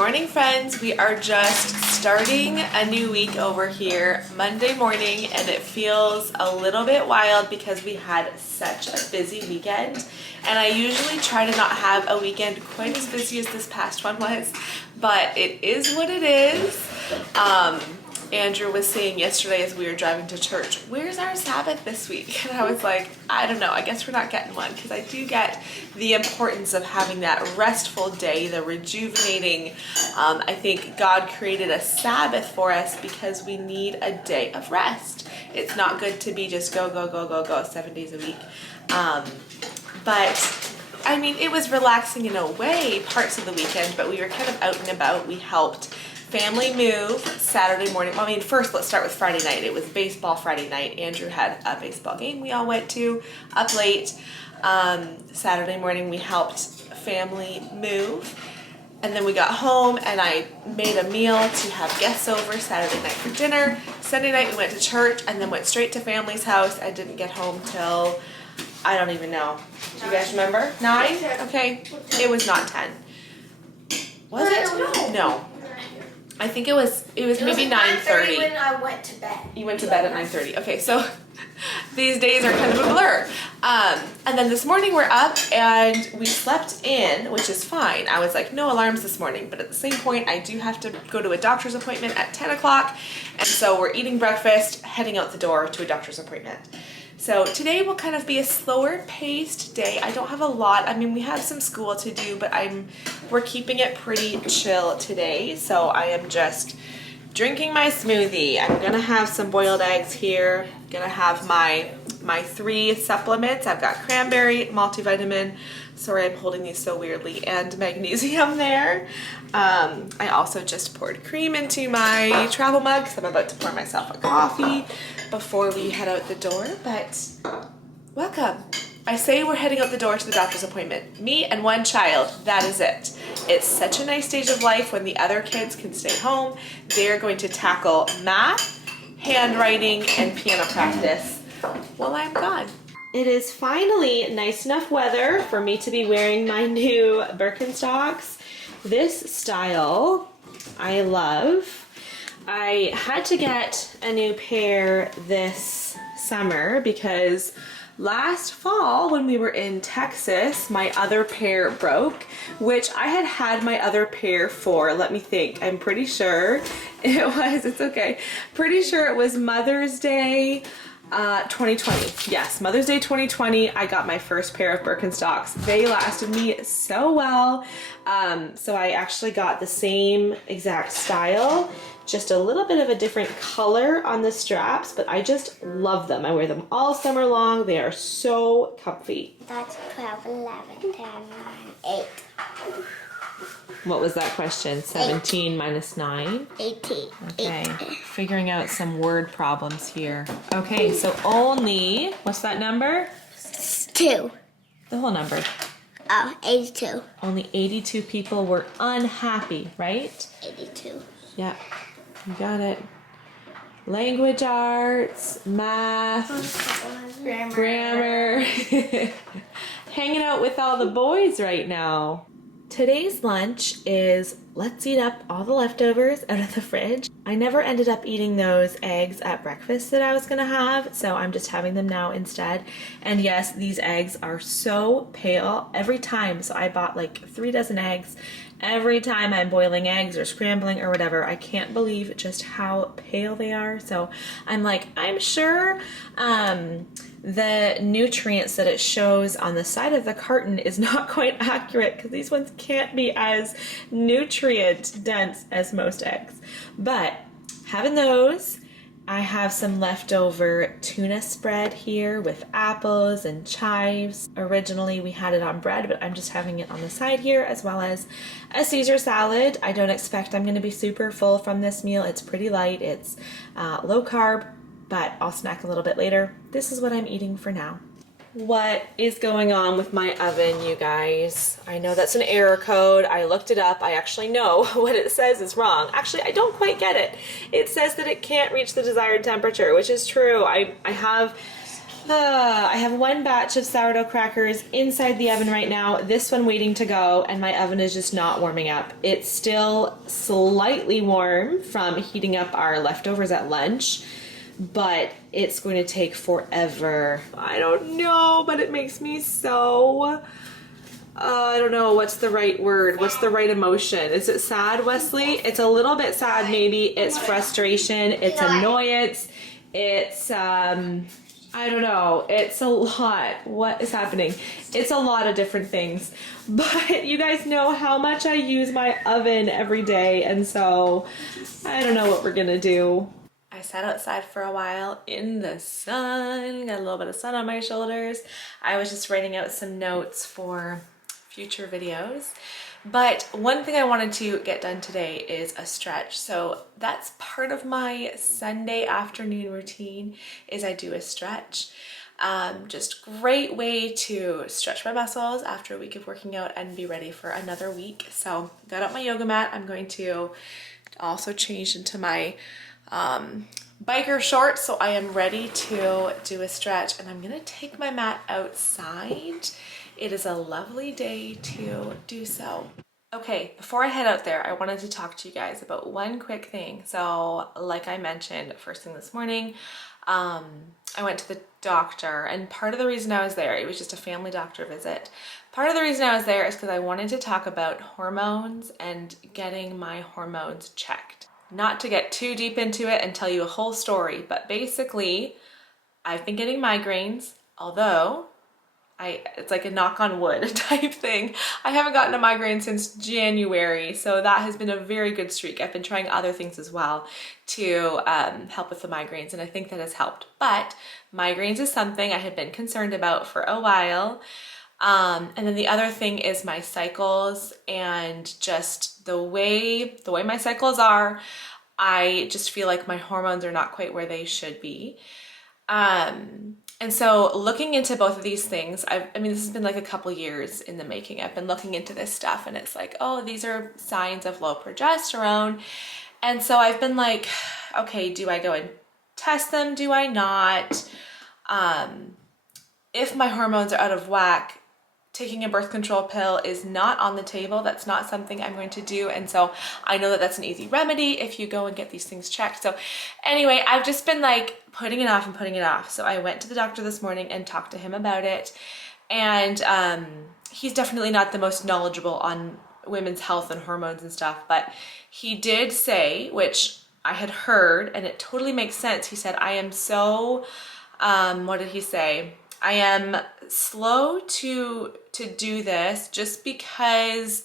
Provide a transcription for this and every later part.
morning, friends. We are just starting a new week over here Monday morning, and it feels a little bit wild because we had such a busy weekend, and I usually try to not have a weekend quite as busy as this past one was, but it is what it is. Andrew was saying yesterday as we were driving to church, where's our Sabbath this week? And I was like, I don't know, I guess we're not getting one, because I do get the importance of having that restful day, the rejuvenating. I think God created a Sabbath for us because we need a day of rest. It's not good to be just go 7 days a week. But I mean, it was relaxing in a way parts of the weekend, but we were kind of out and about. We helped family move Saturday morning. Well, I mean, first let's start with Friday night. It was baseball Friday night. Andrew had a baseball game we all went to up late. Saturday morning we helped family move, and then we got home and I made a meal to have guests over Saturday night for dinner. Sunday night we went to church and then went straight to family's house. I didn't get home till, I don't even know. Do you guys remember? 9? Okay. It was not 10. Was it? No. I think it was maybe 9:30 when I went to bed. You went to bed at 9:30. Okay, so these days are kind of a blur. And then this morning we're up and we slept in, which is fine. I was like, no alarms this morning, but at the same point, I do have to go to a doctor's appointment at 10 o'clock. And so we're eating breakfast, heading out the door to a doctor's appointment. So today will kind of be a slower paced day. I don't have a lot. I mean, we have some school to do, but we're keeping it pretty chill today. So I am just drinking my smoothie. I'm gonna have some boiled eggs here. Gonna have my 3 supplements. I've got cranberry, multivitamin. Sorry, I'm holding these so weirdly, and magnesium there. I also just poured cream into my travel mug because I'm about to pour myself a coffee before we head out the door, but welcome. I say we're heading out the door to the doctor's appointment. Me and one child, that is it. It's such a nice stage of life when the other kids can stay home. They're going to tackle math, handwriting, and piano practice while I'm gone. It is finally nice enough weather for me to be wearing my new Birkenstocks. This style I love. I had to get a new pair this summer because last fall when we were in Texas, my other pair broke, which I had had my other pair for, let me think, I'm pretty sure it's okay, pretty sure it was Mother's Day 2020. Yes, Mother's Day 2020, I got my first pair of Birkenstocks. They lasted me so well. So I actually got the same exact style, just a little bit of a different color on the straps, but I just love them. I wear them all summer long. They are so comfy. That's 12, 11, 10, 9, 8. What was that question? 17 minus 9? 18. Okay, figuring out some word problems here. Okay, so only, what's that number? 2. The whole number. Oh, 82. Only 82 people were unhappy, right? 82. Yeah, you got it. Language arts, math, grammar. Hanging out with all the boys right now. Today's lunch is let's eat up all the leftovers out of the fridge. I never ended up eating those eggs at breakfast that I was gonna have, so I'm just having them now instead. And yes, these eggs are so pale every time. So I bought like 3 dozen eggs. Every time I'm boiling eggs or scrambling or whatever, I can't believe just how pale they are. So I'm like, I'm sure the nutrients that it shows on the side of the carton is not quite accurate because these ones can't be as nutrient dense as most eggs. But having those, I have some leftover tuna spread here with apples and chives. Originally we had it on bread, but I'm just having it on the side here, as well as a Caesar salad. I don't expect I'm going to be super full from this meal. It's pretty light. It's low carb, but I'll snack a little bit later. This is what I'm eating for now. What is going on with my oven, you guys? I know that's an error code. I looked it up. I actually know what it says is wrong. Actually, I don't quite get it. It says that it can't reach the desired temperature, which is true. I have I have one batch of sourdough crackers inside the oven right now, this one waiting to go, and my oven is just not warming up. It's still slightly warm from heating up our leftovers at lunch, but it's going to take forever. I don't know, but it makes me so... I don't know, what's the right word? What's the right emotion? Is it sad, Wesley? It's a little bit sad, maybe. It's frustration, it's annoyance, it's, I don't know, it's a lot. What is happening? It's a lot of different things. But you guys know how much I use my oven every day, and so I don't know what we're gonna do. I sat outside for a while in the sun, got a little bit of sun on my shoulders. I was just writing out some notes for future videos. But one thing I wanted to get done today is a stretch. So that's part of my Sunday afternoon routine is I do a stretch. Just great way to stretch my muscles after a week of working out and be ready for another week. So got out my yoga mat. I'm going to also change into my biker shorts, so I am ready to do a stretch, and I'm gonna take my mat outside. It is a lovely day to do so. Okay, before I head out there, I wanted to talk to you guys about one quick thing. So like I mentioned first thing this morning, I went to the doctor, and part of the reason I was there, it was just a family doctor visit. Part of the reason I was there is because I wanted to talk about hormones and getting my hormones checked. Not to get too deep into it and tell you a whole story, but basically I've been getting migraines, although it's like a knock on wood type thing. I haven't gotten a migraine since January, so that has been a very good streak. I've been trying other things as well to help with the migraines, and I think that has helped. But migraines is something I had been concerned about for a while. And then the other thing is my cycles, and just the way my cycles are, I just feel like my hormones are not quite where they should be. And so looking into both of these things, I mean, this has been like a couple years in the making. I've been looking into this stuff, and it's like, oh, these are signs of low progesterone. And so I've been like, okay, do I go and test them? Do I not? If my hormones are out of whack, taking a birth control pill is not on the table. That's not something I'm going to do. And so I know that that's an easy remedy if you go and get these things checked. So anyway, I've just been like putting it off and putting it off. So I went to the doctor this morning and talked to him about it. And he's definitely not the most knowledgeable on women's health and hormones and stuff, but he did say, which I had heard, and it totally makes sense. He said, I am so, what did he say? I am slow to do this just because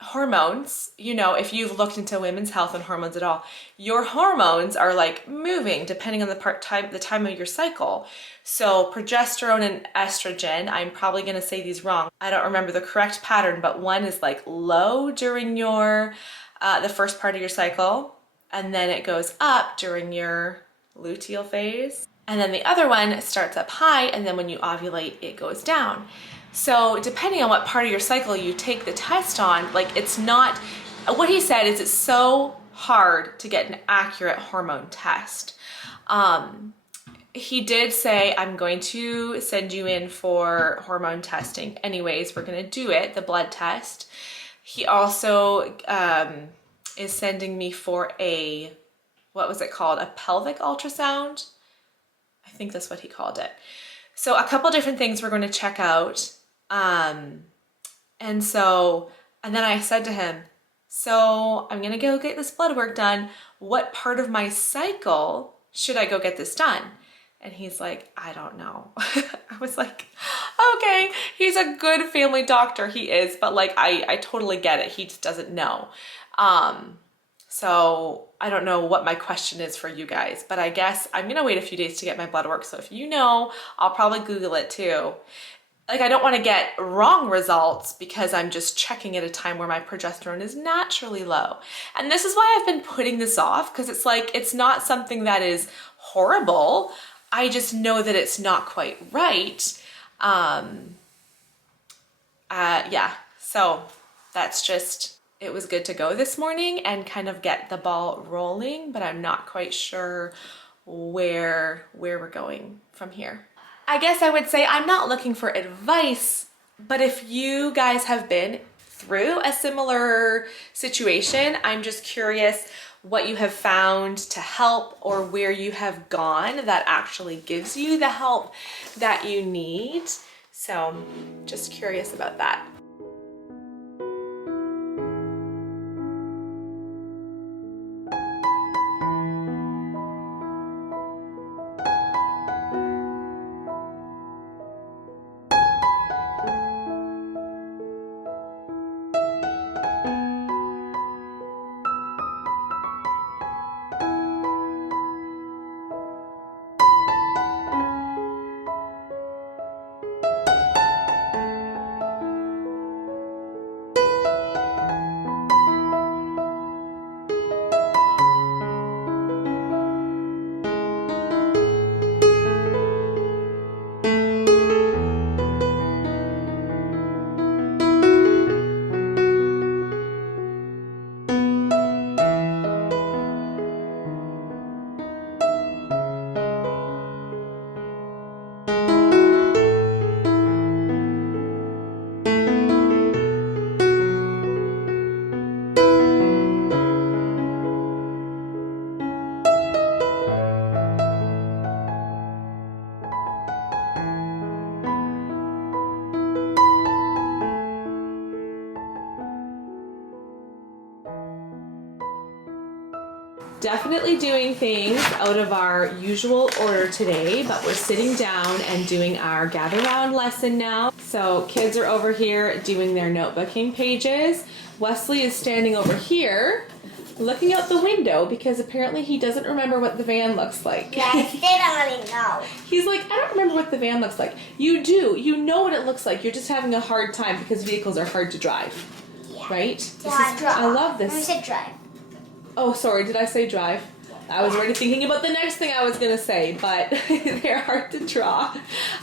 hormones, you know, if you've looked into women's health and hormones at all, your hormones are like moving depending on the time of your cycle. So progesterone and estrogen, I'm probably going to say these wrong. I don't remember the correct pattern, but one is like low during your the first part of your cycle, and then it goes up during your luteal phase. And then the other one starts up high, and then when you ovulate, it goes down. So depending on what part of your cycle you take the test on, like it's not, what he said is it's so hard to get an accurate hormone test. He did say, I'm going to send you in for hormone testing. Anyways, we're going to do it, the blood test. He also is sending me for a, what was it called? A pelvic ultrasound? I think that's what he called it. So a couple different things we're going to check out. And then I said to him, so I'm going to go get this blood work done. What part of my cycle should I go get this done? And he's like, I don't know. I was like, okay, he's a good family doctor. He is, but like, I totally get it. He just doesn't know. So I don't know what my question is for you guys, but I guess I'm gonna wait a few days to get my blood work. So if you know, I'll probably Google it too. Like, I don't want to get wrong results because I'm just checking at a time where my progesterone is naturally low. And this is why I've been putting this off, because it's like, it's not something that is horrible. I just know that it's not quite right. Yeah, so that's just, it was good to go this morning and kind of get the ball rolling, but I'm not quite sure where we're going from here. I guess I would say I'm not looking for advice, but if you guys have been through a similar situation, I'm just curious what you have found to help or where you have gone that actually gives you the help that you need. So just curious about that. Definitely doing things out of our usual order today, but we're sitting down and doing our gather round lesson now. So kids are over here doing their notebooking pages. Wesley is standing over here looking out the window because apparently he doesn't remember what the van looks like. Yeah, I still don't know. He's like, I don't remember what the van looks like. You do. You know what it looks like. You're just having a hard time because vehicles are hard to drive. Yeah. Right? I love this. We said drive. Oh, sorry, did I say drive? I was already thinking about the next thing I was going to say, but they're hard to draw.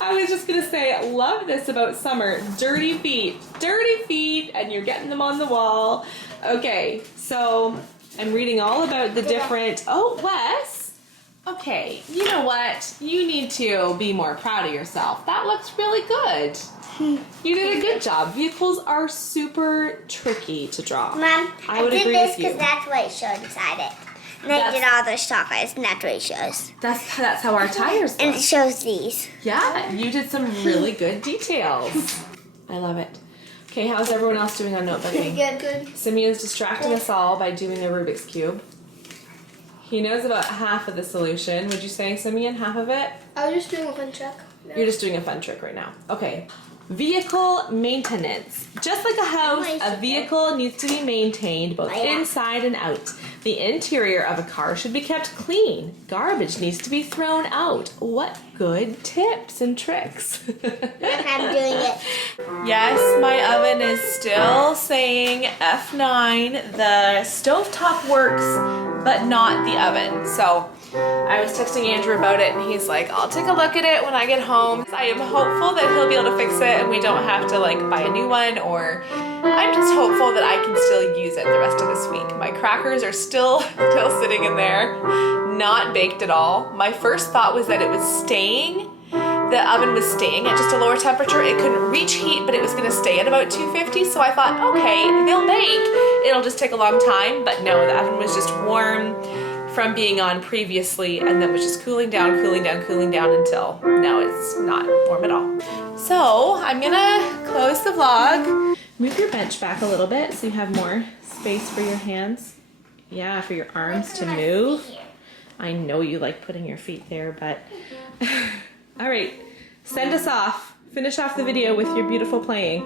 I was just going to say, I love this about summer. Dirty feet, and you're getting them on the wall. Okay, so I'm reading all about the different, oh, Wes, okay, you know what? You need to be more proud of yourself. That looks really good. You did a good job. Vehicles are super tricky to draw. Mom, I would did agree this with you. because that's what it showed inside it. And then I did all those chocolates, and that's what it shows. That's how our tires look. And it shows these. Yeah, you did some really good details. I love it. Okay, how's everyone else doing on notebooking? Good. Simeon's distracting us all by doing a Rubik's Cube. He knows about half of the solution. Would you say, Simeon, half of it? I was just doing a fun trick. No. You're just doing a fun trick right now. Okay. Vehicle maintenance. Just like a house, a vehicle needs to be maintained both inside and out. The interior of a car should be kept clean. Garbage needs to be thrown out. What good tips and tricks. I'm doing it. Yes, my oven is still saying F9. The stovetop works, but not the oven. So I was texting Andrew about it and he's like, I'll take a look at it when I get home. I am hopeful that he'll be able to fix it and we don't have to like buy a new one, or I'm just hopeful that I can still use it the rest of this week. My crackers are still sitting in there, not baked at all. My first thought was that it was staying. The oven was staying at just a lower temperature. It couldn't reach heat, but it was gonna stay at about 250. So I thought, okay, they'll bake. It'll just take a long time. But no, the oven was just warm from being on previously and then was just cooling down until now it's not warm at all. So I'm gonna close the vlog. Move your bench back a little bit so you have more space for your hands. Yeah, for your arms to move. I know you like putting your feet there, but all right, send us off. Finish off the video with your beautiful playing.